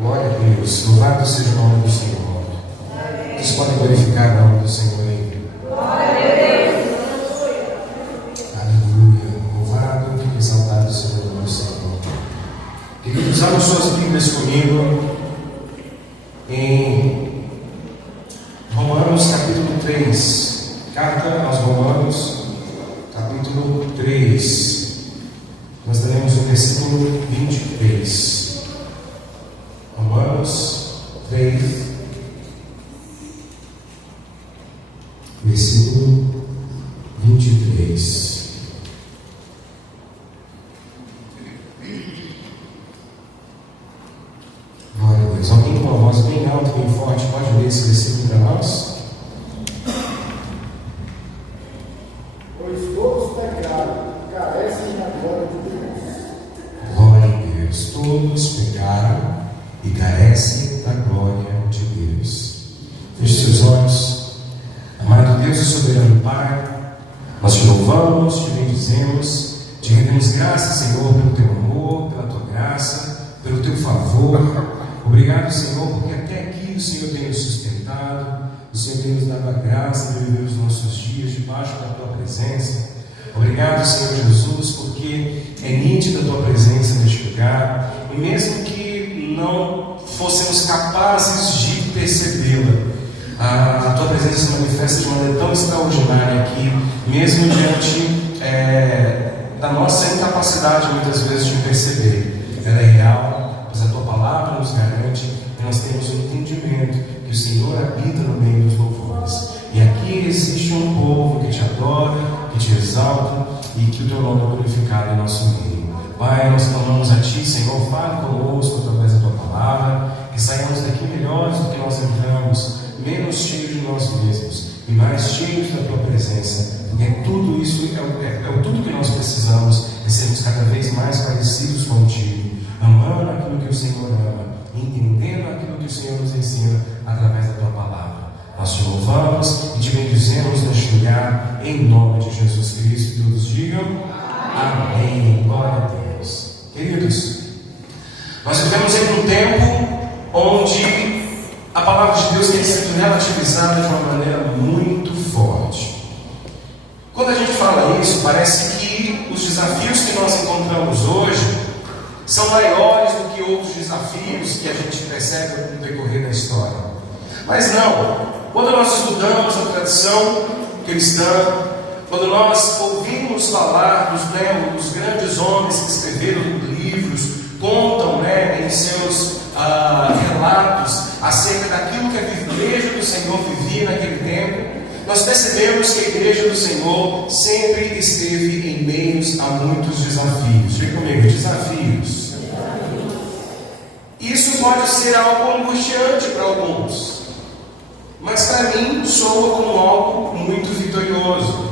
Glória a Deus. Louvado seja o nome do Senhor. Vocês podem glorificar o nome do Senhor aí. Glória a Deus. Aleluia. Louvado e exaltado seja o nome do Senhor. Queridos, abram suas Bíblias comigo em Romanos capítulo 3. Carta aos Romanos, capítulo 3. Nós leremos o versículo 23. Romanos 3, versículo 23. Glória a Deus. Alguém com uma voz bem alta, bem forte, pode ler esse versículo para nós? Pois todos pecaram, carecem da glória de Deus. Glória a Deus. Todos pecaram e carecem da glória de Deus. Feche seus olhos. Amado Deus e soberano Pai, nós te louvamos, te bendizemos, te rendemos graças, Senhor, pelo teu amor, pela tua graça, pelo teu favor. Obrigado, Senhor, porque até aqui o Senhor tem nos sustentado, o Senhor tem nos dado a graça de viver os nossos dias debaixo da tua presença. Obrigado, Senhor Jesus, porque é nítida a tua presença neste lugar, e mesmo que não fôssemos capazes de percebê-la, a tua presença se manifesta de maneira tão extraordinária aqui, mesmo diante da nossa incapacidade muitas vezes de perceber. Ela é real, mas a tua palavra nos garante que nós temos o entendimento que o Senhor habita no meio dos louvores. E aqui existe um povo que te adora, que te exalta e que o teu nome é glorificado em nosso meio. Pai, nós clamamos a ti, Senhor, fale conosco através da tua palavra, que saiamos daqui melhores do que nós entramos, menos cheios de nós mesmos e mais cheios da tua presença, porque tudo isso é tudo que nós precisamos, é sermos cada vez mais parecidos contigo, amando aquilo que o Senhor ama, entendendo aquilo que o Senhor nos ensina através da tua palavra. Nós te louvamos e te bendizemos neste lugar, em nome de Jesus Cristo. E todos digam amém. Glória a Deus. Queridos, nós vivemos em um tempo onde a palavra de Deus tem sido relativizada de uma maneira muito forte. Quando a gente fala isso, parece que os desafios que nós encontramos hoje são maiores do que outros desafios que a gente percebe no decorrer da história. Mas não. Quando nós estudamos a tradição cristã, quando nós ouvimos falar dos grandes homens que escreveram livros, contam em seus relatos acerca daquilo que a igreja do Senhor vivia naquele tempo, nós percebemos que a igreja do Senhor sempre esteve em meios a muitos desafios. Diga comigo, desafios. Isso pode ser algo angustiante para alguns, mas para mim soa como algo muito vitorioso.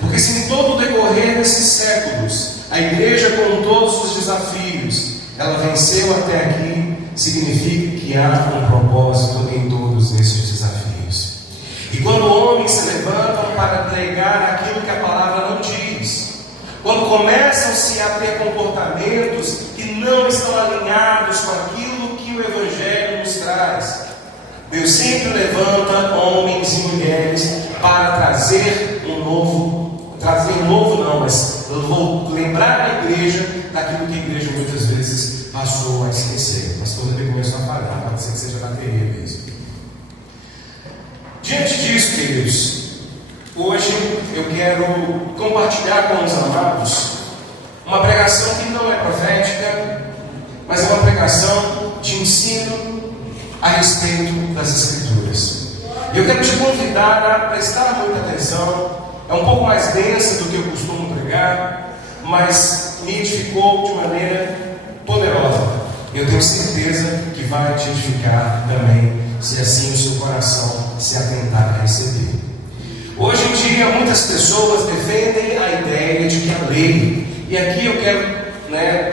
Porque se em todo o decorrer desses séculos a igreja, com todos os desafios, ela venceu até aqui, significa que há um propósito em todos esses desafios. E quando homens se levantam para pregar aquilo que a palavra não diz, quando começam-se a ter comportamentos que não estão alinhados com aquilo que o Evangelho nos traz, Deus sempre levanta homens e mulheres para trazer lembrar a igreja daquilo que a igreja muitas vezes passou a esquecer. Mas quando ele começou a falhar, pode ser que seja bateria mesmo. Diante disso, queridos, hoje eu quero compartilhar com os amados uma pregação que não é profética, mas é uma pregação de ensino a respeito das Escrituras. Eu quero te convidar a prestar muita atenção. É um pouco mais densa do que eu costumo pregar, mas me edificou de maneira poderosa. Eu tenho certeza que vai te edificar também, se assim o seu coração se atentar a receber. Hoje em dia, muitas pessoas defendem a ideia de que a lei, e aqui eu quero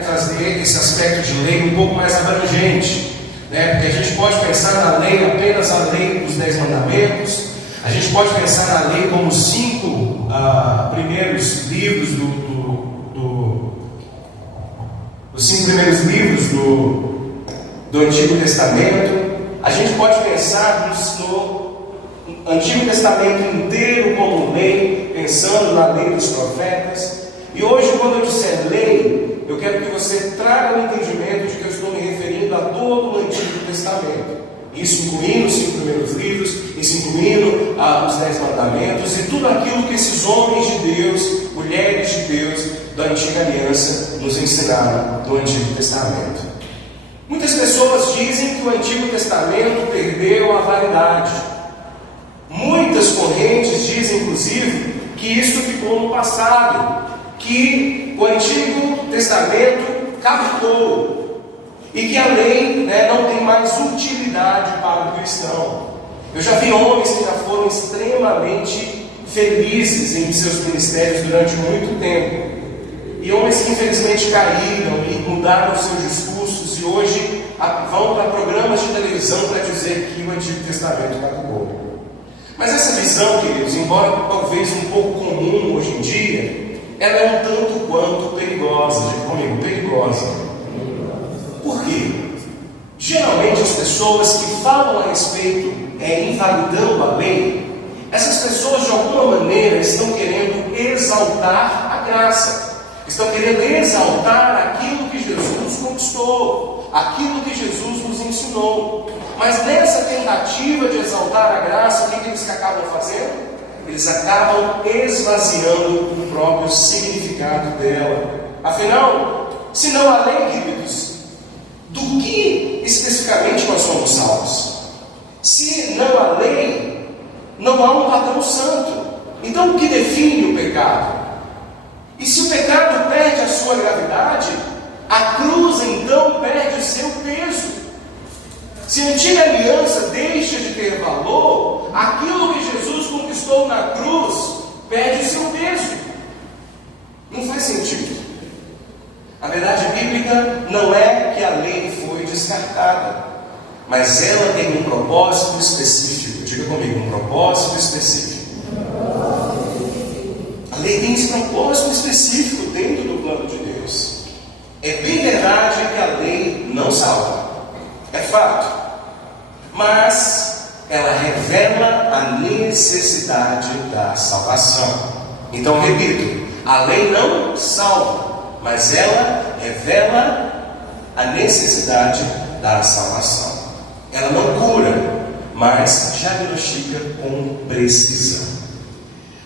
trazer esse aspecto de lei um pouco mais abrangente, porque a gente pode pensar na lei apenas a lei dos 10 mandamentos, a gente pode pensar na lei como os 5 primeiros livros os 5 primeiros livros do Antigo Testamento, a gente pode pensar no Antigo Testamento inteiro como lei, pensando na lei dos profetas. E hoje, quando eu disser lei, eu quero que você traga o entendimento de que eu estou me referindo a todo o Antigo Testamento. Isso incluindo os 5 primeiros livros, isso incluindo os 10 mandamentos e tudo aquilo que esses homens de Deus, mulheres de Deus da Antiga Aliança nos ensinaram no Antigo Testamento. Muitas pessoas dizem que o Antigo Testamento perdeu a validade. Muitas correntes dizem, inclusive, que isso ficou no passado, que o Antigo Testamento caducou e que a lei não tem mais utilidade para o cristão. Eu já vi homens que já foram extremamente felizes em seus ministérios durante muito tempo, e homens que infelizmente caíram e mudaram seus discursos e hoje vão para programas de televisão para dizer que o Antigo Testamento caducou. Mas essa visão, queridos, embora talvez um pouco comum hoje em dia, ela é um tanto quanto perigosa. Diga comigo, perigosa. Por quê? Geralmente as pessoas que falam a respeito, invalidando a lei, essas pessoas de alguma maneira estão querendo exaltar a graça, estão querendo exaltar aquilo que Jesus conquistou, aquilo que Jesus nos ensinou. Mas nessa tentativa de exaltar a graça, o que eles acabam fazendo? Eles acabam esvaziando o próprio significado dela. Afinal, se não a lei, queridos, do que especificamente nós somos salvos? Se não a lei, não há um padrão santo. Então o que define o pecado? E se o pecado perde a sua gravidade, a cruz então perde o seu peso. Se a antiga aliança deixa de ter valor, aquilo que Jesus conquistou na cruz perde o seu peso. Não faz sentido. A verdade bíblica não é que a lei foi descartada, mas ela tem um propósito específico. Diga comigo, um propósito específico. A lei tem esse propósito específico dentro do plano de Deus. É bem verdade que a lei não salva, é fato, mas ela revela a necessidade da salvação. Então, repito, a lei não salva, mas ela revela a necessidade da salvação. Ela não cura, mas diagnostica com precisão.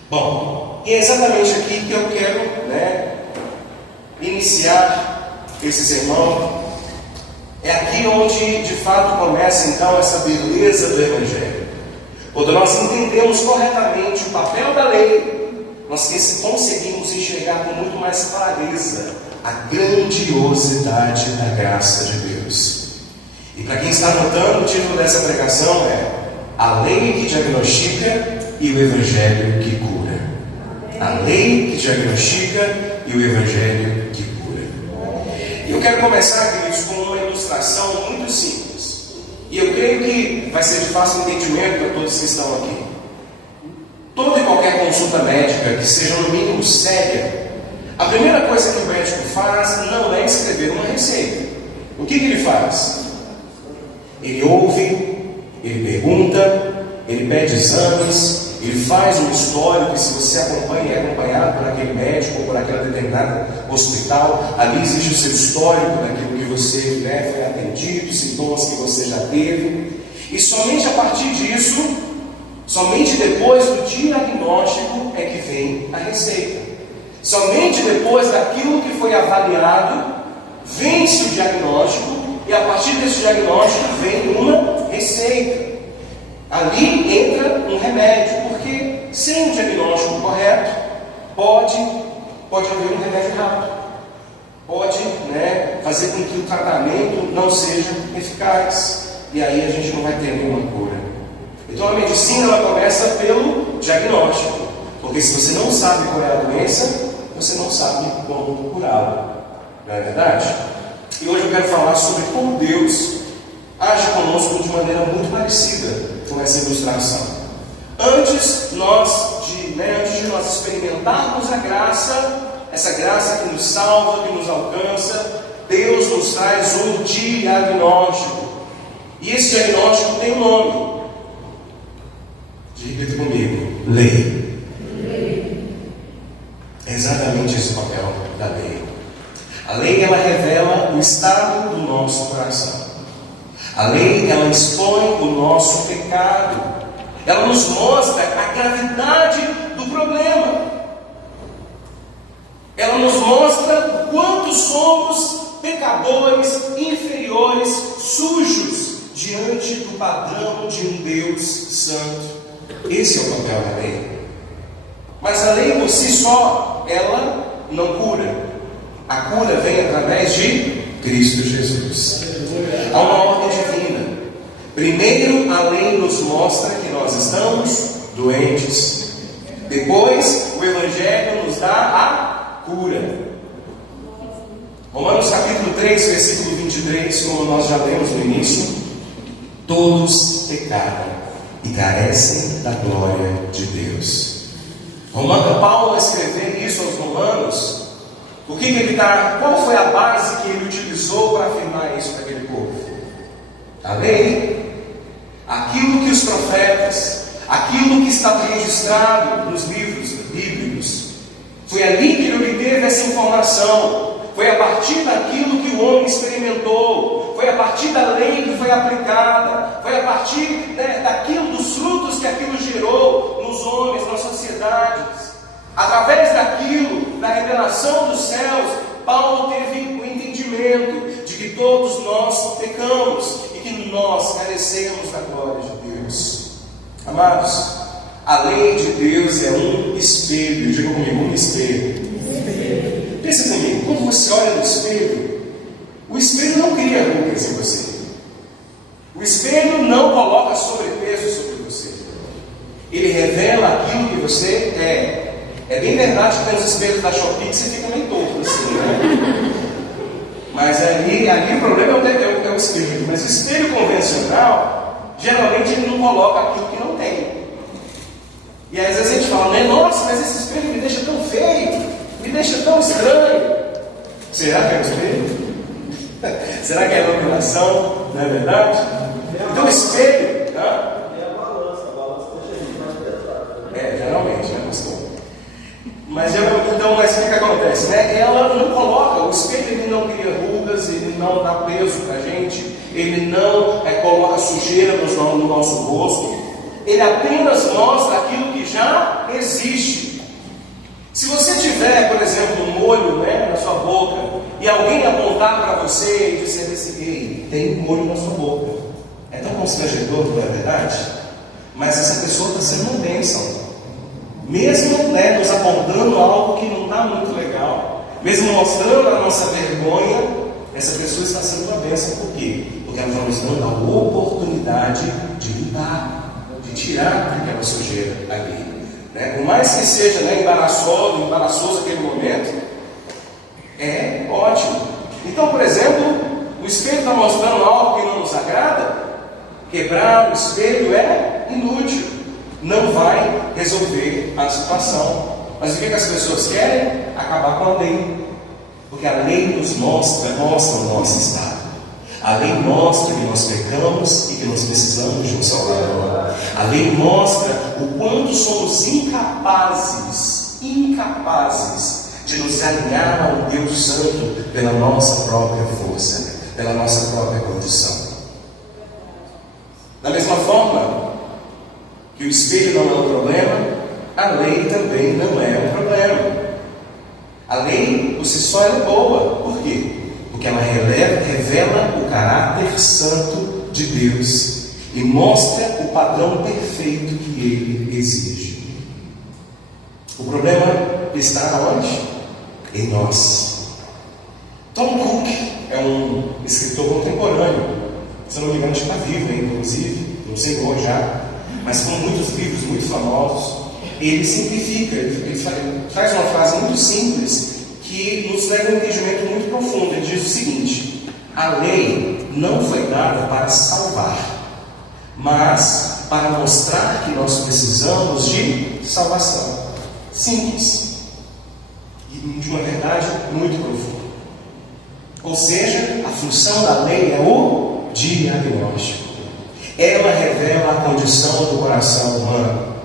Bom, e é exatamente aqui que eu quero iniciar esse sermão. É aqui onde de fato começa então essa beleza do Evangelho. Quando nós entendemos corretamente o papel da lei, nós conseguimos enxergar com muito mais clareza a grandiosidade da graça de Deus. E para quem está anotando, o título dessa pregação é A Lei que Diagnostica e o Evangelho que Cura. A lei que diagnostica e o Evangelho que cura. E eu quero começar, queridos, com uma ilustração muito simples. E eu creio que vai ser de fácil entendimento para todos que estão aqui. Toda e qualquer consulta médica que seja no mínimo séria, a primeira coisa que o médico faz não é escrever uma receita. O que ele faz? Ele ouve, ele pergunta, ele pede exames, ele faz um histórico, e se você acompanha, é acompanhado por aquele médico ou por aquela determinada hospital, ali existe o seu histórico daquilo que você foi atendido, sintomas que você já teve, e somente a partir disso, somente depois do diagnóstico é que vem a receita. Somente depois daquilo que foi avaliado, vence o diagnóstico, e a partir desse diagnóstico vem uma receita. Ali entra um remédio, porque sem o diagnóstico correto, pode haver um remédio errado. Pode fazer com que o tratamento não seja eficaz. E aí a gente não vai ter nenhuma cura. Então a medicina ela começa pelo diagnóstico. Porque se você não sabe qual é a doença, você não sabe como curá-la. Não é verdade? E hoje eu quero falar sobre como Deus age conosco de maneira muito parecida com essa ilustração. Antes de nós experimentarmos a graça, essa graça que nos salva, que nos alcança, Deus nos traz um diagnóstico. E esse diagnóstico tem um nome. Repita comigo: lei. É exatamente esse o papel da lei. A lei, ela revela o estado do nosso coração. A lei, ela expõe o nosso pecado. Ela nos mostra a gravidade do problema. Ela nos mostra o quanto somos pecadores, inferiores, sujos diante do padrão de um Deus santo. Esse é o papel da lei. Mas a lei por si só, ela não cura. A cura vem através de Cristo Jesus. Há uma ordem divina. Primeiro, a lei nos mostra que nós estamos doentes. Depois, o Evangelho nos dá a cura. Romanos capítulo 3, versículo 23, como nós já lemos no início: todos pecaram e carecem da glória de Deus. Paulo, ao escrever isso aos romanos, qual foi a base que ele utilizou para afirmar isso para aquele povo? A lei. Aquilo que os profetas, aquilo que estava registrado nos livros bíblicos. Foi ali que ele obteve essa informação. Foi a partir daquilo que o homem experimentou. Foi a partir da lei que foi aplicada. Foi a partir daquilo, dos frutos que aquilo gerou nos homens, nas sociedades. Através daquilo, da revelação dos céus, Paulo teve o entendimento de que todos nós pecamos e que nós carecemos da glória de Deus. Amados, a lei de Deus é um espelho. Diga comigo: um espelho. Pensa comigo, quando você olha no espelho, o espelho não cria rugas em você. O espelho não coloca sobrepeso sobre você. Ele revela aquilo que você é. É bem verdade que tem os espelhos da Shopee que você fica meio torto assim, né? Mas ali o problema é o espelho. Mas o espelho convencional, geralmente ele não coloca aquilo que não tem. E às vezes a gente fala, né? Nossa, mas esse espelho me deixa tão feio, me deixa tão estranho. Será que é o espelho? Será que é a iluminação? Não é verdade? Então o espelho, tá? E a balança deixa a gente mais pesado. Geralmente, né, pastor? Mas o que acontece? Né? Ela não coloca, o espelho ele não cria rugas, ele não dá peso para a gente, ele não coloca sujeira no nosso rosto, ele apenas mostra aquilo que já existe. Se você tiver, por exemplo, um molho, né, na sua boca, e alguém apontar para você e dizer assim: ei, tem um molho na sua boca, é tão constrangedor, não é verdade? Mas essa pessoa está sendo uma bênção. Mesmo nos apontando algo que não está muito legal, mesmo mostrando a nossa vergonha, essa pessoa está sendo uma bênção. Por quê? Porque ela está nos dando a oportunidade de limpar, de tirar aquela sujeira ali. Né? Por mais que seja embaraçoso aquele momento, é ótimo. Então, por exemplo, o espelho está mostrando algo que não nos agrada. Quebrar o espelho é inútil. Não vai resolver a situação. Mas o que as pessoas querem? Acabar com a lei. Porque a lei nos mostra o nosso estado. A lei mostra que nós pecamos e que nós precisamos de um Salvador. A lei mostra o quanto somos incapazes de nos alinhar ao Deus Santo pela nossa própria força, pela nossa própria condição. Da mesma forma que o espelho não é um problema, a lei também não é um problema. A lei, por si só, é boa. Por quê? Porque ela revela o caráter santo de Deus e mostra o padrão perfeito que Ele exige. O problema está onde? Em nós. Tom Cook é um escritor contemporâneo. Se não me engano, está vivo, inclusive, não sei hoje já. Mas com muitos livros muito famosos, ele simplifica, ele traz uma frase muito simples que nos leva a um entendimento muito profundo. Ele diz o seguinte: a lei não foi dada para salvar, mas para mostrar que nós precisamos de salvação. Simples e de uma verdade muito profunda. Ou seja, a função da lei é o diagnóstico. Ela revela a condição do coração humano.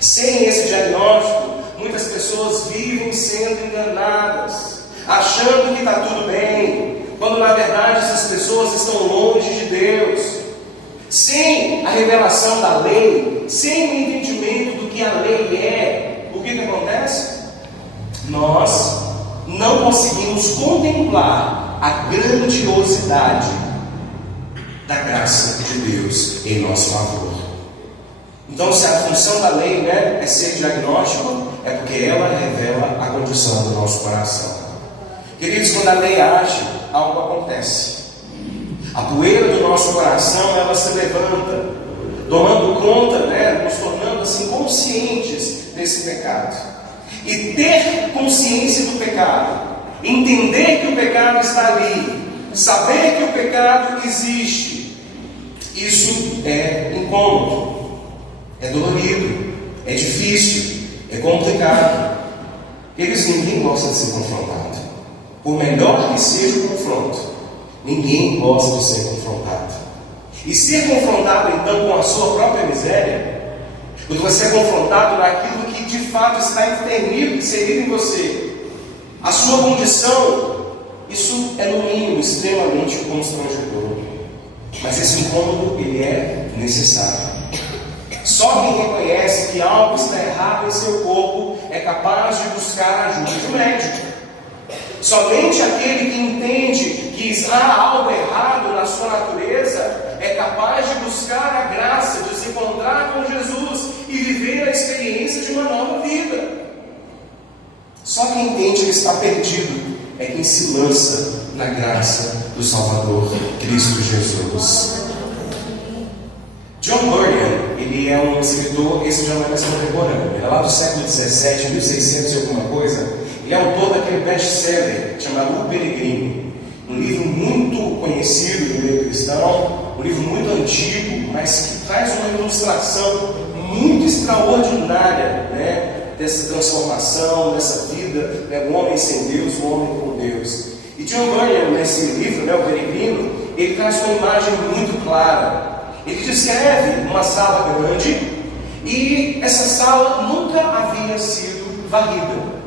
Sem esse diagnóstico, muitas pessoas vivem sendo enganadas, achando que está tudo bem, quando na verdade essas pessoas estão longe de Deus. Sem a revelação da lei, sem o entendimento do que a lei é, o que acontece? Nós não conseguimos contemplar a grandiosidade da graça de Deus em nosso favor. Então, se a função da lei, é ser diagnóstico, é porque ela revela a condição do nosso coração. Queridos, quando a lei age, algo acontece. A poeira do nosso coração, ela se levanta, tomando conta, nos tornando assim conscientes desse pecado. E ter consciência do pecado, entender que o pecado está ali, saber que o pecado existe, isso é incômodo, é dolorido, é difícil, é complicado. Ninguém gosta de ser confrontado. Por melhor que seja o confronto, ninguém gosta de ser confrontado. E ser confrontado então com a sua própria miséria, quando você é confrontado naquilo que de fato está inserido em você, a sua condição, isso é no mínimo extremamente constrangedor. Mas esse incômodo, ele é necessário. Só quem reconhece que algo está errado em seu corpo é capaz de buscar a ajuda de um médico. Somente aquele que entende que há algo errado na sua natureza é capaz de buscar a graça, de se encontrar com Jesus e viver a experiência de uma nova vida. Só quem entende que está perdido é quem se lança na graça do Salvador, Cristo Jesus. John Bunyan, ele é um escritor, esse já não é mais contemporâneo, ele é lá do século XVII, 1600 e alguma coisa. Ele é autor daquele best-seller chamado O Peregrino, um livro muito conhecido no meio cristão, um livro muito antigo, mas que traz uma ilustração muito extraordinária, dessa transformação, dessa vida, o homem sem Deus, o homem com Deus. E John Bunyan, nesse livro, O Peregrino, ele traz uma imagem muito clara. Ele descreve uma sala grande e essa sala nunca havia sido varrida.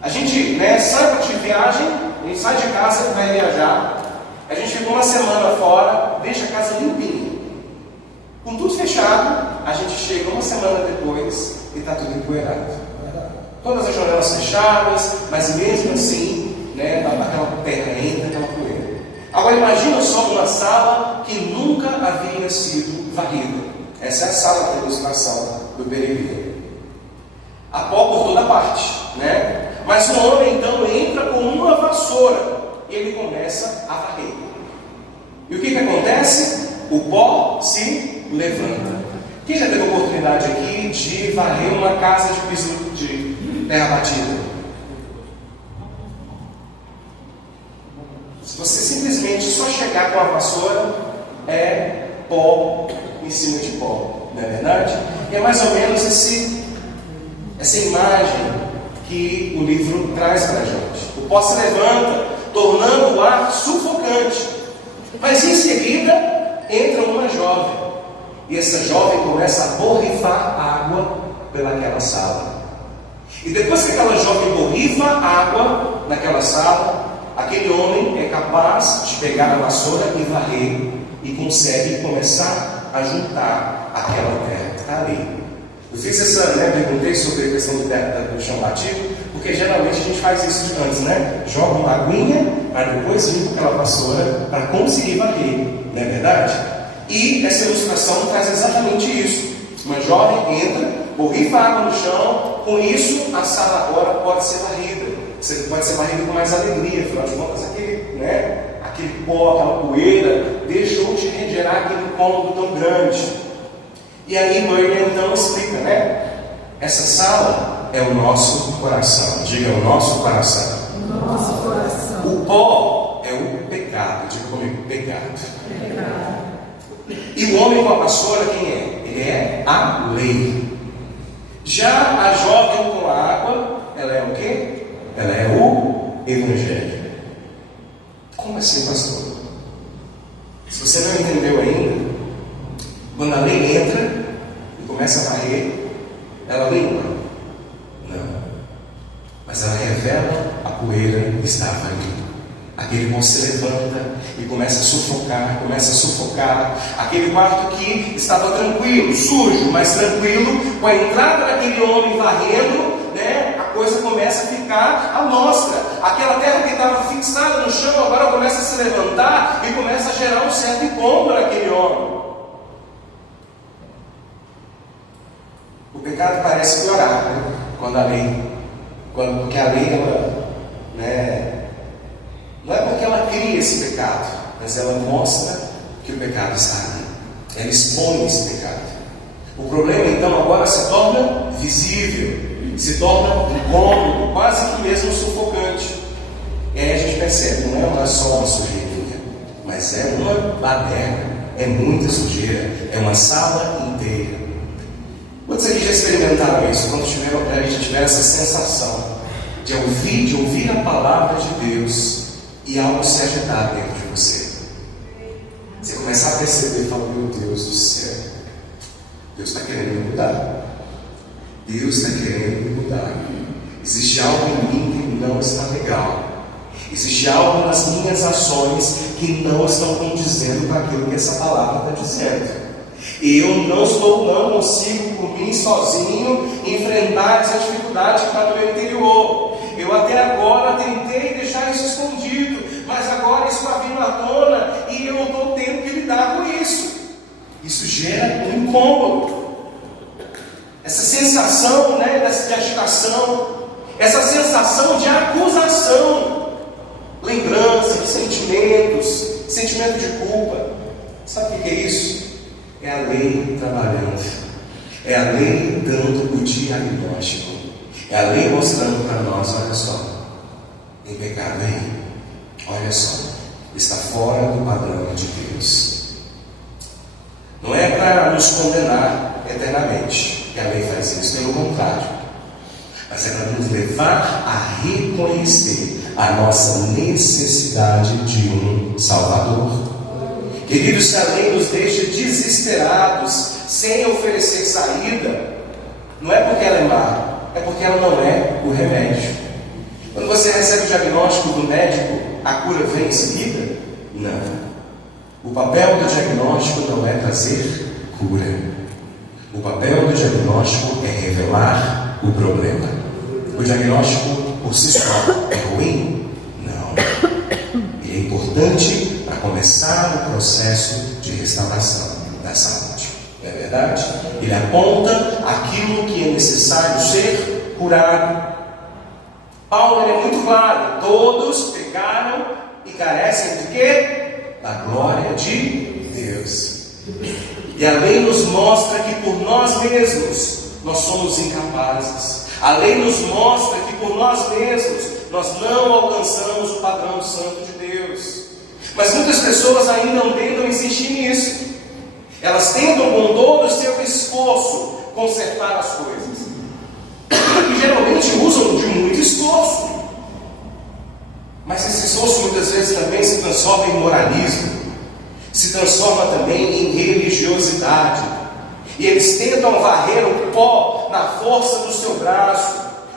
A gente sai de viagem, a gente sai de casa e vai viajar, a gente fica uma semana fora, deixa a casa limpinha, com tudo fechado, a gente chega uma semana depois e está tudo empoeirado. Todas as janelas fechadas, mas mesmo assim, aquela terra ainda, aquela poeira. Agora imagina só uma sala que nunca havia sido varrida. Essa é a sala da ilustração do Peregrino. Há pó por toda parte, Mas o homem então entra com uma vassoura e ele começa a varrer. E o que acontece? O pó se levanta. Quem já teve a oportunidade aqui de varrer uma casa de piso de terra batida? Se você simplesmente só chegar com a vassoura, é pó em cima de pó, não é verdade? E é mais ou menos essa imagem que o livro traz para a gente. O pó se levanta, tornando o ar sufocante. Mas em seguida entra uma jovem. E essa jovem começa a borrifar água pelaquela sala. E depois que aquela jovem borrifa água naquela sala, aquele homem é capaz de pegar a vassoura e varrer. E consegue começar a juntar aquela terra que está ali. Eu fiz perguntei sobre a questão do chão batido, porque geralmente a gente faz isso antes, joga uma aguinha, mas depois limpa aquela vassoura para conseguir varrer, não é verdade? E essa ilustração traz exatamente isso. Uma jovem entra, borrifa água no chão, com isso a sala agora pode ser varrida. Você pode ser varrida com mais alegria, afinal de contas, aquele pó, aquela poeira, deixou de gerar aquele incômodo tão grande. E aí Bunyan então explica, essa sala é o nosso coração. Diga, o nosso coração. Nosso coração. O pó é o pecado. Diga comigo, pecado. E o homem com a vassoura, quem é? Ele é a lei. Já a jovem com a água, ela é o quê? Ela é o Evangelho. Como Como assim, pastor? Se você não entendeu ainda, quando a lei entra e começa a varrer, ela limpa? Não. Mas ela revela a poeira que estava ali. Aquele irmão se levanta e começa a sufocar. Aquele quarto que estava tranquilo, sujo, mas tranquilo, com a entrada daquele homem varrendo, né, a coisa começa a ficar à mostra. Aquela terra que estava fixada no chão agora começa a se levantar e começa a gerar um certo incômodo naquele homem. O pecado parece piorar, né? Porque a lei ela, né, não é porque ela cria esse pecado, mas ela mostra que o pecado está ali. Ela expõe esse pecado. O problema então agora se torna visível, se torna incômodo, quase que mesmo sufocante. E aí a gente percebe, não é só uma sujeirinha, mas é uma baderna, é muita sujeira, é uma sala inteira. Quantos aqui já experimentaram isso? Quando a gente tiver essa sensação de ouvir a palavra de Deus e algo se agitar dentro de você. Você começar a perceber e falar, meu Deus do céu, Deus está querendo me mudar. Deus está querendo me mudar. Existe algo em mim que não está legal. Existe algo nas minhas ações que não estão condizendo com aquilo que essa palavra está dizendo. E eu não consigo por mim sozinho enfrentar essa dificuldade que está no meu interior. Eu até agora tentei deixar isso escondido, mas agora isso está vindo à tona e eu estou tendo que lidar com isso. Isso gera um incômodo. Essa sensação, né, de agitação, essa sensação de acusação, lembranças, sentimento de culpa. Sabe o que é isso? É a lei trabalhando, é a lei dando o diagnóstico, é a lei mostrando para nós, olha só, tem pecado aí, olha só, está fora do padrão de Deus. Não é para nos condenar eternamente que a lei faz isso, pelo contrário, mas é para nos levar a reconhecer a nossa necessidade de um Salvador. Queridos, se a lei nos deixa desesperados, sem oferecer saída, não é porque ela é má, é porque ela não é o remédio. Quando você recebe o diagnóstico do médico, a cura vem em seguida? Não. O papel do diagnóstico não é trazer cura. O papel do diagnóstico é revelar o problema. O diagnóstico por si só é ruim? Não. Ele é importante para começar o processo de restauração da saúde. Não é verdade? Ele aponta aquilo que é necessário ser curado. Paulo é muito claro: todos pecaram e carecem de quê? Da glória de Deus. E a lei nos mostra que por nós mesmos nós somos incapazes. A lei nos mostra que por nós mesmos nós não alcançamos o padrão santo de Deus. Mas muitas pessoas ainda não tentam insistir nisso. Elas tentam com todo o seu esforço consertar as coisas. E geralmente usam de muito esforço. Mas esse esforço muitas vezes também se transforma em moralismo. Se transforma também em religiosidade. E eles tentam varrer o pó na força do seu braço,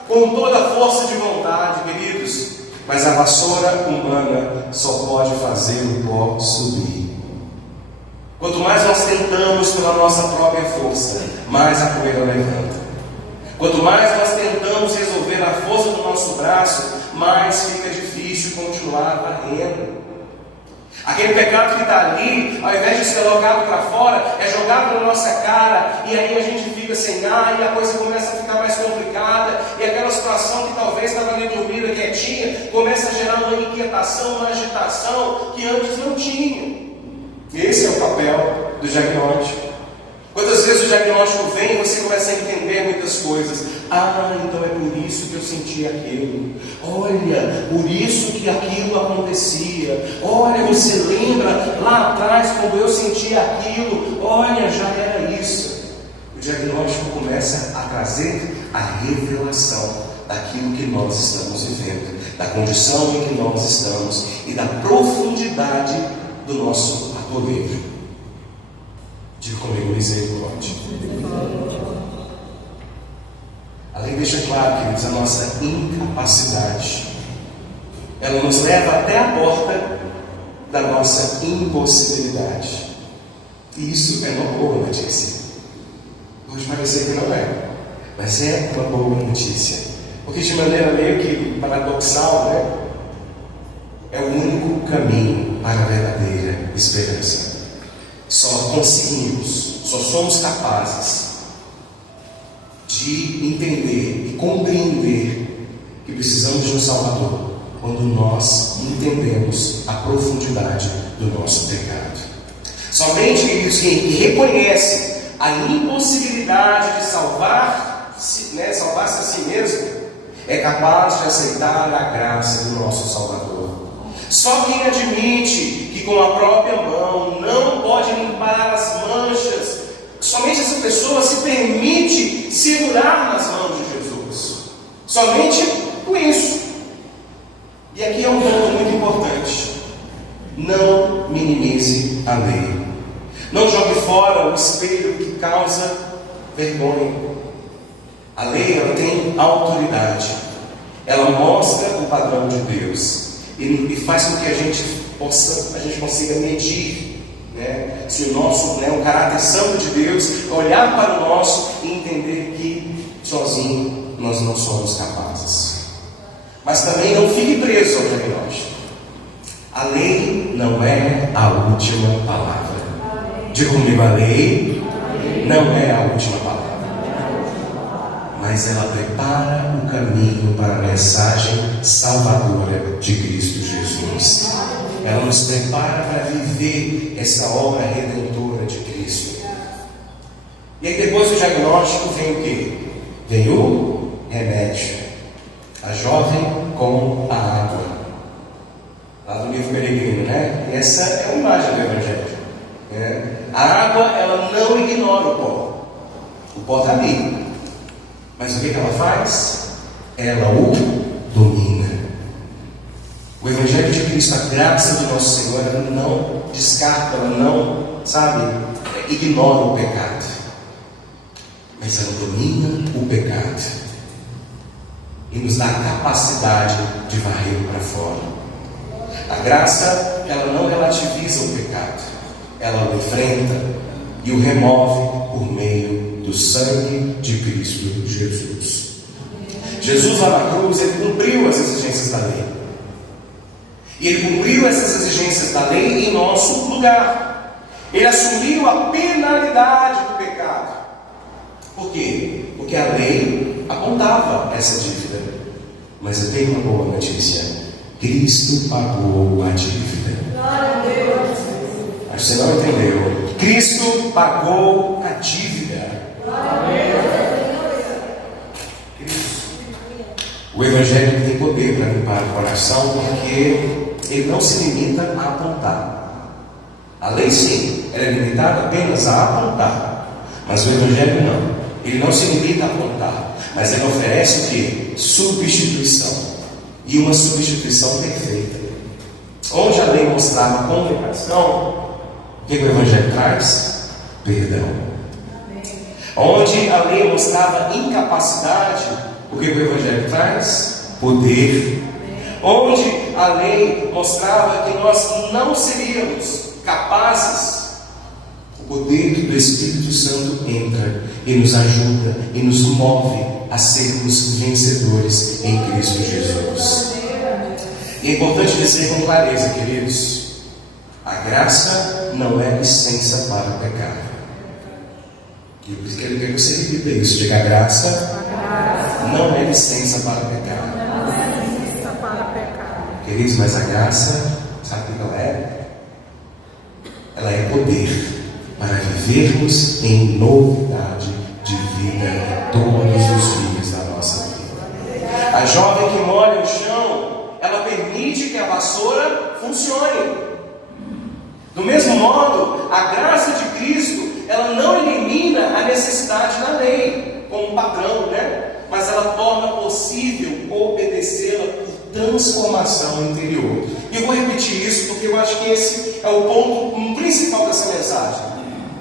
com toda a força de vontade, queridos. Mas a vassoura humana só pode fazer o pó subir. Quanto mais nós tentamos pela nossa própria força, mais a poeira levanta. Quanto mais nós tentamos resolver a força do nosso braço, mais fica difícil continuar varrendo. Aquele pecado que está ali, ao invés de ser colocado para fora, é jogado na nossa cara, e aí a gente fica sem ar, e a coisa começa a ficar mais complicada, e aquela situação que talvez estava ali dormida, quietinha, começa a gerar uma inquietação, uma agitação que antes não tinha. Esse é o papel do diagnóstico. Quantas vezes o diagnóstico vem e você começa a entender muitas coisas. Ah, então é por isso que eu senti aquilo. Olha, por isso que aquilo acontecia. Olha, você lembra lá atrás quando eu senti aquilo? Olha, já era isso. O diagnóstico começa a trazer a revelação daquilo que nós estamos vivendo, da condição em que nós estamos e da profundidade profundidade do nosso atoleiro. Diga comigo, misericórdia. A lei deixa claro, queridos, a nossa incapacidade. Ela nos leva até a porta da nossa impossibilidade. E isso é uma boa notícia. Pode parecer que não é, mas é uma boa notícia. Porque de maneira meio que paradoxal, né? É o único caminho para a verdadeira esperança. Só conseguimos, só somos capazes de entender e compreender que precisamos de um Salvador quando nós entendemos a profundidade do nosso pecado. Somente quem reconhece a impossibilidade de salvar-se a si mesmo é capaz de aceitar a graça do nosso Salvador. Só quem admite que com a própria mão não pode limpar as manchas, somente essa pessoa se permite segurar nas mãos de Jesus. Somente com isso. E aqui é um ponto muito importante. Não minimize a lei. Não jogue fora o espelho que causa vergonha. A lei, ela tem autoridade. Ela mostra o padrão de Deus e faz com que a gente consiga medir, né, se o caráter santo de Deus, olhar para o nosso e entender que sozinho nós não somos capazes. Mas também não fique preso ao diagnóstico. A lei não é a última palavra. Diga comigo, a lei não é a última palavra. Mas ela prepara o caminho para a mensagem salvadora de Cristo Jesus. Ela nos prepara para viver essa obra redentora de Cristo. E aí depois do diagnóstico vem o quê? Vem o remédio. A jovem com a água. Lá do livro Peregrino, né? Essa é uma imagem do Evangelho. A água, ela não ignora o pó. O pó está ali. Mas o que ela faz? Ela o domina. O Evangelho de Cristo, a graça do nosso Senhor, ela não descarta, ela não, ignora o pecado. Mas ela domina o pecado. E nos dá a capacidade de varrê-lo para fora. A graça, ela não relativiza o pecado. Ela o enfrenta e o remove por meio do sangue de Cristo Jesus. Jesus lá na cruz, ele cumpriu as exigências da lei. E ele cumpriu essas exigências da lei em nosso lugar. Ele assumiu a penalidade do pecado. Por quê? Porque a lei apontava essa dívida. Mas eu tenho uma boa notícia. Cristo pagou a dívida. Glória a Deus. Mas você não entendeu. Cristo pagou a dívida. Glória a Deus. O Evangelho tem poder para limpar o coração, porque ele não se limita a apontar. A lei, sim, ela é limitada apenas a apontar. Mas o Evangelho não. Ele não se limita a apontar. Mas ele oferece o quê? Substituição. E uma substituição perfeita. Onde a lei mostrava condenação, o que o Evangelho traz? Perdão. Onde a lei mostrava incapacidade, o que o Evangelho traz? Poder. Onde a lei mostrava que nós não seríamos capazes, o poder do Espírito Santo entra e nos ajuda e nos move a sermos vencedores em Cristo Jesus. E é importante dizer com clareza, queridos, a graça não é licença para o pecado. E eu quero que você repita isso. Diga: a graça não é licença para o pecado. Queridos, mas a graça, sabe o que ela é? Ela é poder para vivermos em novidade de vida todos os dias da nossa vida. A jovem que molha o chão, ela permite que a vassoura funcione. Do mesmo modo, a graça de Cristo, ela não elimina a necessidade da lei como padrão, né? Mas ela torna possível obedecê-la por transformação interior. E eu vou repetir repetir isso, porque eu acho que esse é o ponto principal dessa mensagem.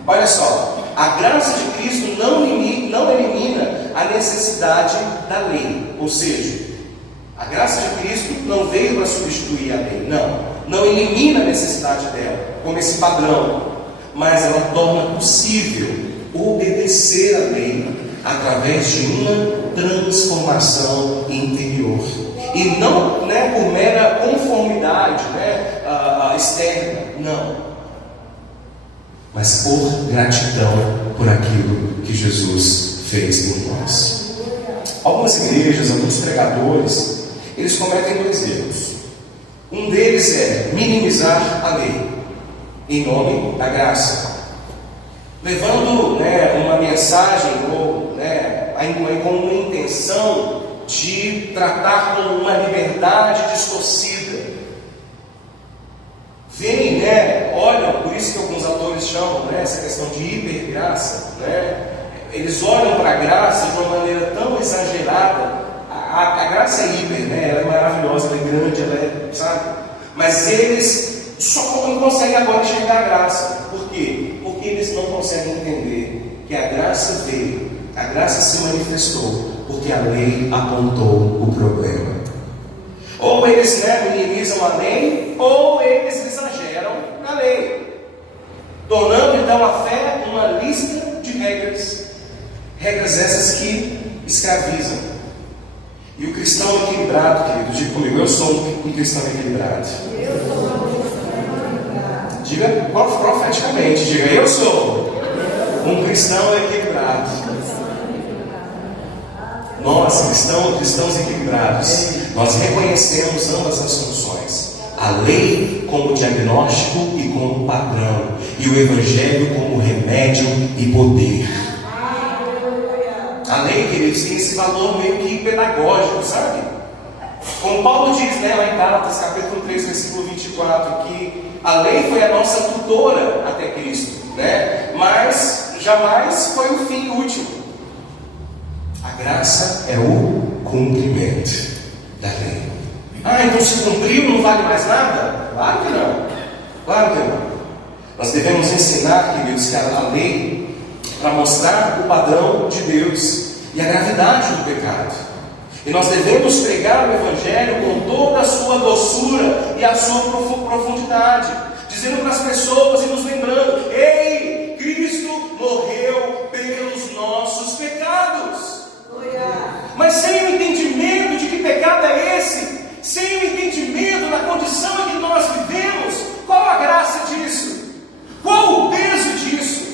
Olha só, a graça de Cristo não elimina a necessidade da lei. Ou seja, a graça de Cristo não veio para substituir a lei, não elimina a necessidade dela, como esse padrão, mas ela torna possível obedecer a lei através de uma transformação interior, e não por mera conformidade externa, não, mas por gratidão por aquilo que Jesus fez por nós. Algumas igrejas, alguns pregadores, eles cometem dois erros. Um deles é minimizar a lei em nome da graça, levando uma mensagem ou com uma intenção de tratar com uma liberdade distorcida. Vem, olham, por isso que alguns autores chamam essa questão de hipergraça, eles olham para a graça de uma maneira tão exagerada. A graça é hiper, ela é maravilhosa, ela é grande, ela é, sabe? Mas eles só não conseguem agora enxergar a graça. Por quê? Porque eles não conseguem entender que a graça veio, a graça se manifestou, porque a lei apontou o problema. Ou eles minimizam a lei, ou eles exageram na lei, tornando então a fé uma lista de regras essas que escravizam. E o cristão equilibrado, querido, diga comigo, eu sou um cristão equilibrado. Diga profeticamente, diga, eu sou um cristão equilibrado. Nós, cristãos equilibrados, nós reconhecemos ambas as funções: a lei como diagnóstico e como padrão, e o Evangelho como remédio e poder. A lei, queridos, tem esse valor meio que pedagógico, sabe? Como Paulo diz lá em Gálatas, capítulo 3, versículo 24, que a lei foi a nossa tutora até Cristo, mas jamais foi o fim último. A graça é o cumprimento da lei. Então se cumpriu, não vale mais nada? Claro que não. Claro que não. Nós devemos ensinar, queridos, que a lei para mostrar o padrão de Deus e a gravidade do pecado. E nós devemos pregar o Evangelho com toda a sua doçura e a sua profundidade, dizendo para as pessoas e nos lembrando: ei, Cristo morreu pelos nossos pecados. Mas sem o entendimento de que pecado é esse, sem o entendimento da condição em que nós vivemos, qual a graça disso? Qual o peso disso?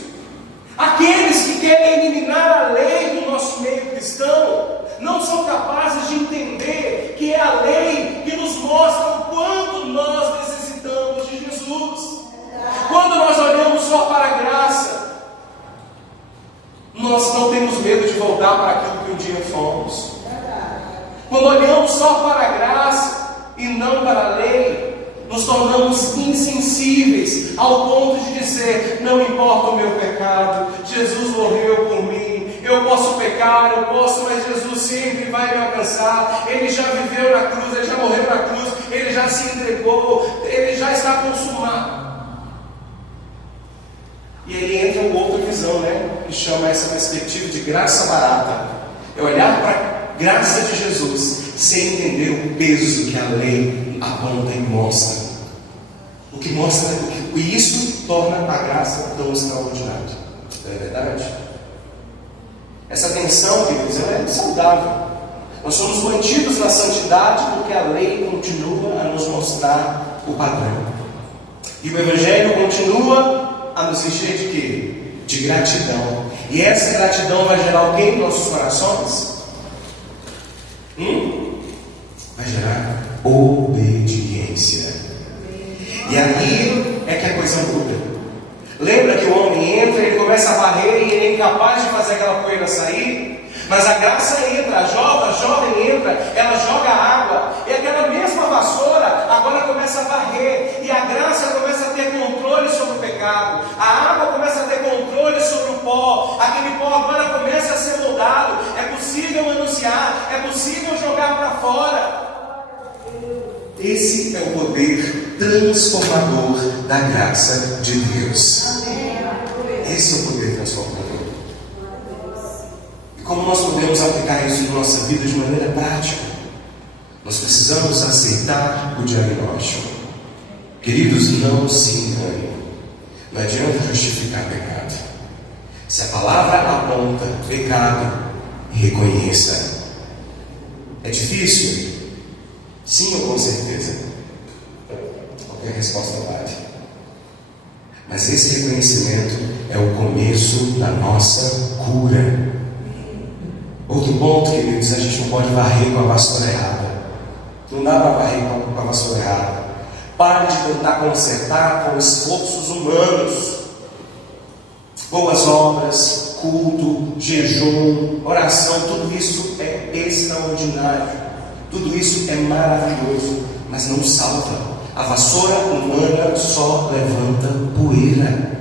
Aqueles que querem eliminar a lei do nosso meio cristão não são capazes de entender que é a lei que nos mostra o quanto nós necessitamos de Jesus. Quando nós olhamos só para a graça, nós não temos medo de voltar para aquilo que um dia fomos. Quando olhamos só para a graça e não para a lei, nos tornamos insensíveis ao ponto de dizer: não importa o meu pecado, Jesus morreu por mim, eu posso pecar, mas Jesus sempre vai me alcançar. Ele já viveu na cruz, ele já morreu na cruz, ele já se entregou, ele já está consumado. E aí entra uma outra visão, que chama essa perspectiva de graça barata. É olhar para a graça de Jesus sem entender o peso que a lei aponta e mostra. O que mostra, e isso torna a graça tão extraordinária. Não é verdade? Essa tensão, queridos, ela é saudável. Nós somos mantidos na santidade porque a lei continua a nos mostrar o padrão. E o Evangelho continua a nos encher de quê? De gratidão. E essa gratidão vai gerar o que em nossos corações? Vai gerar obediência. E aí é que a coisa muda. Lembra que o homem entra, ele começa a varrer e ele é incapaz de fazer aquela poeira sair? Mas a graça entra, a jovem entra, ela joga água, e aquela mesma vassoura agora começa a varrer, e a graça começa a ter controle sobre o pecado, a água começa a ter controle sobre o pó, aquele pó agora começa a ser moldado, é possível anunciar, é possível jogar para fora. Esse Esse é o poder transformador da graça de Deus. Esse é o poder transformador. E como nós podemos aplicar isso na nossa vida de maneira prática? Nós precisamos aceitar o diagnóstico. Queridos, não se enganem. Não adianta justificar pecado. Se a palavra aponta pecado, reconheça. É difícil? Sim ou com certeza? Qualquer resposta vale. Mas esse reconhecimento é o começo da nossa cura. Outro ponto, queridos, a gente não pode varrer com a vassoura errada. Não dá para varrer com a vassoura errada. Pare de tentar consertar com esforços humanos. Boas obras, culto, jejum, oração, tudo isso é extraordinário. Tudo isso é maravilhoso, mas não salva. A vassoura humana só levanta poeira.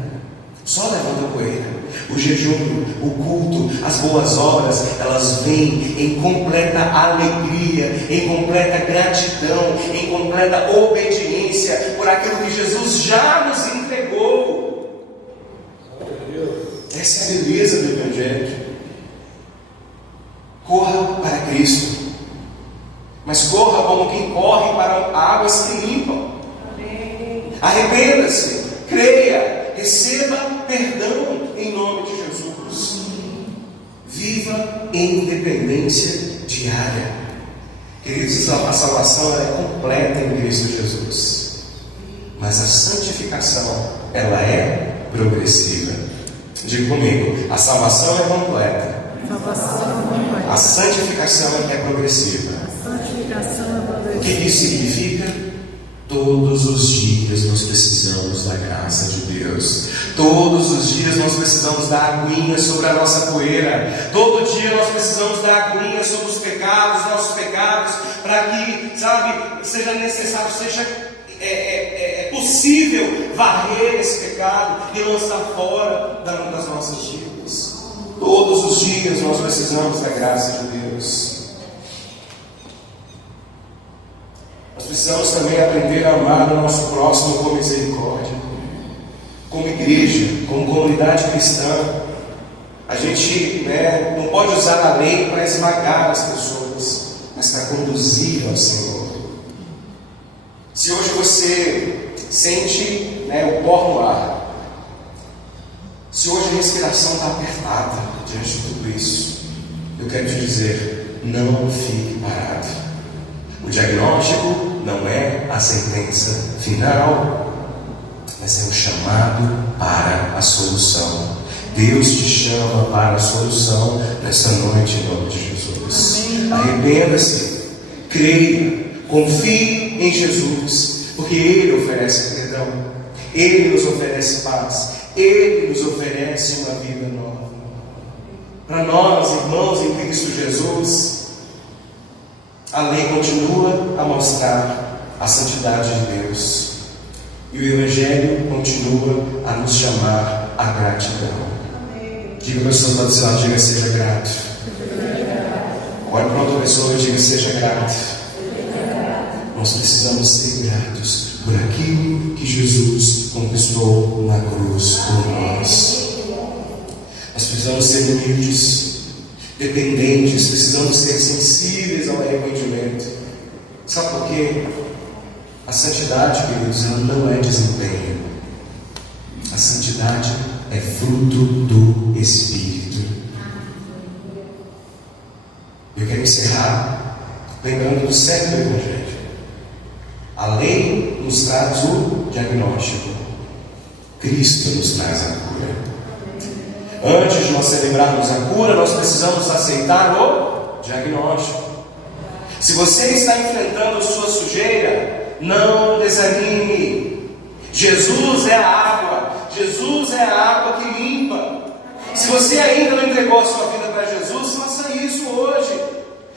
Só levanta poeira. O jejum, o culto, as boas obras, elas vêm em completa alegria, em completa gratidão, em completa obediência por aquilo que Jesus já nos entregou. Essa é a beleza do Evangelho. Corra para Cristo, mas corra como quem corre para águas que limpam. Arrependa-se, creia, receba perdão em nome de Jesus. Viva em dependência diária. Queridos, a salvação é completa em Cristo Jesus, mas a santificação, ela é progressiva. Diga comigo, a salvação é completa. A santificação é progressiva. O que isso significa? Todos os dias nós precisamos da graça de Deus. Todos os dias nós precisamos da aguinha sobre a nossa poeira. Todo dia nós precisamos da aguinha sobre os pecados, nossos pecados, para que, seja necessário, seja possível varrer esse pecado e lançar fora das nossas vidas. Todos os dias nós precisamos da graça de Deus. Nós precisamos também aprender a amar o nosso próximo com misericórdia. Como igreja, como comunidade cristã, a gente não pode usar a lei para esmagar as pessoas, mas para conduzir ao Senhor. Se hoje você sente o pó no ar, se hoje a respiração está apertada diante de tudo isso, eu quero te dizer, não fique parado. O diagnóstico não é a sentença final, mas é um chamado para a solução. Deus te chama para a solução nessa noite em nome de Jesus. Arrependa-se, creia, confie em Jesus, porque Ele oferece perdão, Ele nos oferece paz, Ele nos oferece uma vida nova. Para nós, irmãos em Cristo Jesus, a lei continua a mostrar a santidade de Deus, e o Evangelho continua a nos chamar à gratidão. Diga para a pessoa do seu lado, diga seja grato. Olhe para outra pessoa e diga seja grato. Nós precisamos ser gratos por aquilo que Jesus conquistou na cruz por nós. Nós precisamos ser humildes, dependentes, precisamos ser sensíveis ao arrependimento. Sabe por quê? A santidade, queridos, ela não é desempenho. A santidade é fruto do Espírito. Eu quero encerrar lembrando do cerne do Evangelho. A lei nos traz o diagnóstico, Cristo nos traz a cura. Antes de nós celebrarmos a cura, nós precisamos aceitar o diagnóstico. Se você está enfrentando sua sujeira, não desanime. Jesus é a água. Jesus é a água que limpa. Se você ainda não entregou a sua vida para Jesus, faça isso hoje.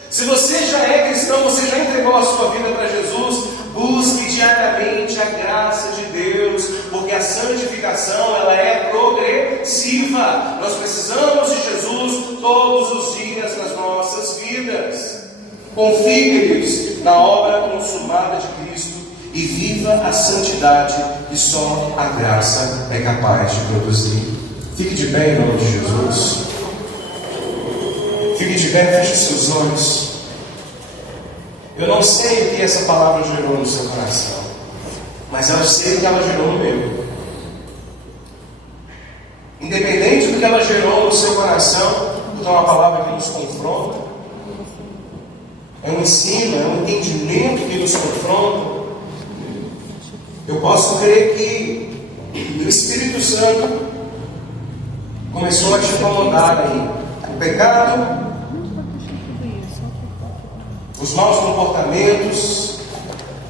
Se você já é cristão, você já entregou a sua vida para Jesus, busque diariamente a graça de Deus, porque a santificação ela é progressiva. Nós precisamos de Jesus todos os dias nas nossas vidas. Confie, queridos, na obra consumada de Cristo e viva a santidade que só a graça é capaz de produzir. Fique de pé em nome de Jesus. Fique de pé, feche seus olhos. Eu não sei o que essa palavra gerou no seu coração, mas eu sei o que ela gerou no meu. Independente do que ela gerou no seu coração, porque é uma palavra que nos confronta, é um ensino, é um entendimento que nos confronta. Eu posso crer que o Espírito Santo começou a te incomodar aí. O pecado, os maus comportamentos,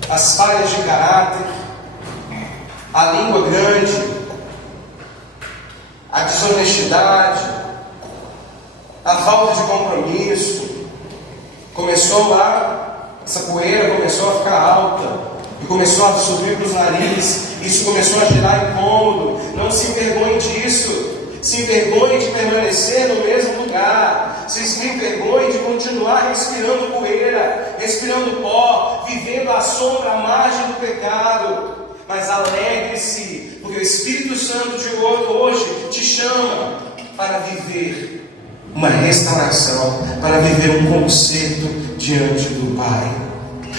as falhas de caráter, a língua grande, a desonestidade, a falta de compromisso. Começou lá, essa poeira começou a ficar alta e começou a subir para os narizes. Isso começou a gerar incômodo. Não se envergonhe disso. Se envergonhe de permanecer no mesmo lugar. Se envergonhe de continuar respirando poeira, respirando pó, vivendo à sombra, à margem do pecado. Mas alegre-se, porque o Espírito Santo de hoje te chama para viver uma restauração, para viver um conserto diante do Pai.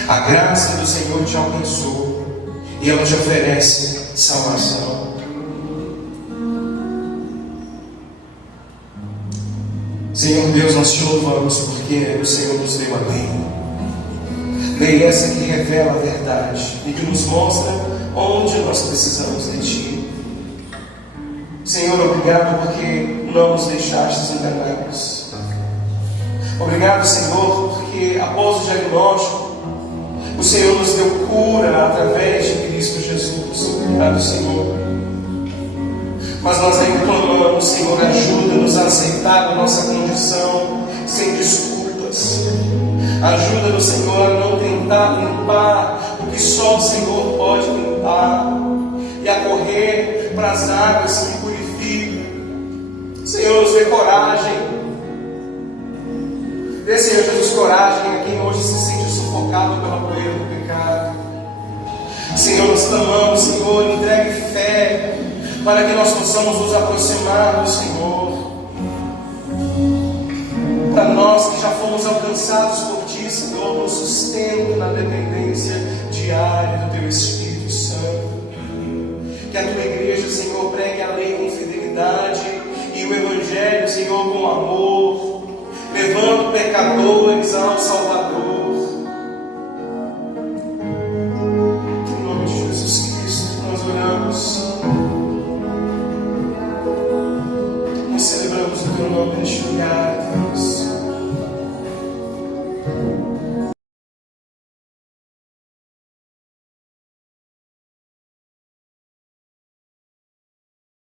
A graça do Senhor te alcançou e ela te oferece salvação. Senhor Deus, nós te louvamos porque o Senhor nos deu a lei. Lei essa que revela a verdade e que nos mostra onde nós precisamos de Ti. Senhor, obrigado porque não nos deixaste enganados. Obrigado, Senhor, porque após o diagnóstico, o Senhor nos deu cura através de Cristo Jesus. Obrigado, Senhor. Mas nós ainda clamamos, Senhor, ajuda-nos a aceitar a nossa condição sem desculpas. Ajuda-nos, Senhor, a não tentar limpar o que só o Senhor pode limpar e a correr para as águas que purificam. Senhor, nos dê coragem. Dê, Senhor Jesus, coragem a quem hoje se sente sufocado pela poeira do pecado. Senhor, nós clamamos, Senhor, entregue fé para que nós possamos nos aproximar do Senhor. Para nós que já fomos alcançados por Ti, Senhor, nos sustento na dependência diária do Teu Espírito Santo. Que a Tua igreja, Senhor, pregue a lei com fidelidade e o Evangelho, Senhor, com amor, levando pecadores ao Salvador. Em nome de Jesus Cristo, nós oramos. Nós celebramos o Teu nome neste lugar, Deus.